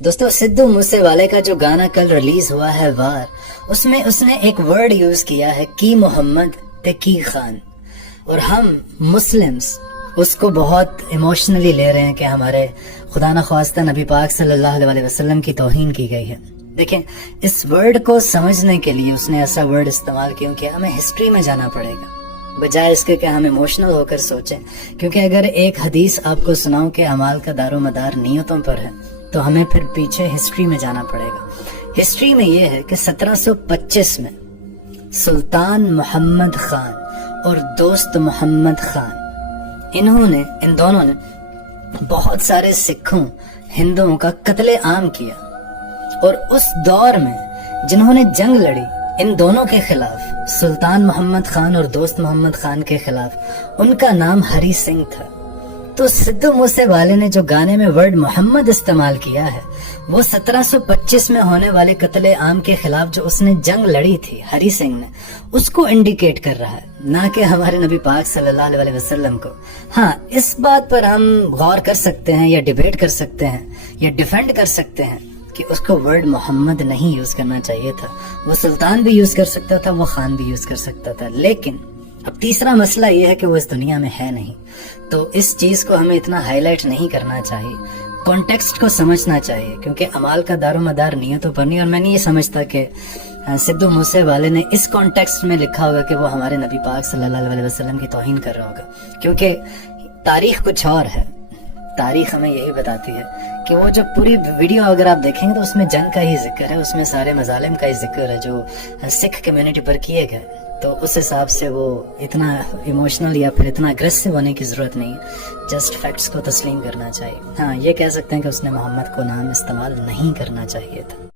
دوستو سدھو موسے والے کا جو گانا کل ریلیز ہوا ہے وار، اس میں اس نے ایک ورڈ یوز کیا ہے کی محمد تے کی خان، اور ہم مسلمز اس کو بہت ایموشنلی لے رہے ہیں کہ ہمارے خدا نخواستہ نبی پاک صلی اللہ علیہ وسلم کی توہین کی گئی ہے۔ دیکھیں اس ورڈ کو سمجھنے کے لیے اس نے ایسا ورڈ استعمال کیوں کیا، ہمیں ہسٹری میں جانا پڑے گا بجائے اس کے کہ ہم ایموشنل ہو کر سوچیں، کیونکہ اگر ایک حدیث آپ کو سناؤں کہ اعمال کا دار و مدار نیتوں پر ہے تو ہمیں پھر پیچھے ہسٹری میں جانا پڑے گا۔ ہسٹری میں یہ ہے کہ 1725 میں سلطان محمد خان اور دوست محمد خان، ان دونوں نے بہت سارے سکھوں ہندوؤں کا قتل عام کیا، اور اس دور میں جنہوں نے جنگ لڑی ان دونوں کے خلاف، سلطان محمد خان اور دوست محمد خان کے خلاف، ان کا نام ہری سنگھ تھا۔ تو سدھو موسے والے نے جو گانے میں ورڈ محمد استعمال کیا ہے وہ 1725 میں ہونے والے قتل عام کے خلاف جو اس نے جنگ لڑی تھی ہری سنگھ نے، اس کو انڈیکیٹ کر رہا ہے، نہ کہ ہمارے نبی پاک صلی اللہ علیہ وسلم کو۔ ہاں اس بات پر ہم غور کر سکتے ہیں یا ڈیبیٹ کر سکتے ہیں یا ڈیفینڈ کر سکتے ہیں کہ اس کو ورڈ محمد نہیں یوز کرنا چاہیے تھا، وہ سلطان بھی یوز کر سکتا تھا، وہ خان بھی یوز کر سکتا تھا۔ لیکن اب تیسرا مسئلہ یہ ہے کہ وہ اس دنیا میں ہے نہیں، تو اس چیز کو ہمیں اتنا ہائی لائٹ نہیں کرنا چاہیے، کانٹیکسٹ کو سمجھنا چاہیے، کیونکہ اعمال کا دار و مدار نیتوں پر نہیں۔ اور میں نہیں یہ سمجھتا کہ سدھو موسے والے نے اس کانٹیکسٹ میں لکھا ہوگا کہ وہ ہمارے نبی پاک صلی اللہ علیہ وسلم کی توہین کر رہا ہوگا، کیونکہ تاریخ کچھ اور ہے۔ تاریخ ہمیں یہی بتاتی ہے کہ وہ جو پوری ویڈیو اگر آپ دیکھیں گے تو اس میں جنگ کا ہی ذکر ہے، اس میں سارے مظالم کا ہی ذکر ہے جو سکھ کمیونٹی پر کیے گئے، تو اس حساب سے وہ اتنا ایموشنل یا پھر اتنا اگریسو ہونے کی ضرورت نہیں ہے، جسٹ فیکٹس کو تسلیم کرنا چاہیے۔ ہاں یہ کہہ سکتے ہیں کہ اس نے محمد کو نام استعمال نہیں کرنا چاہیے تھا۔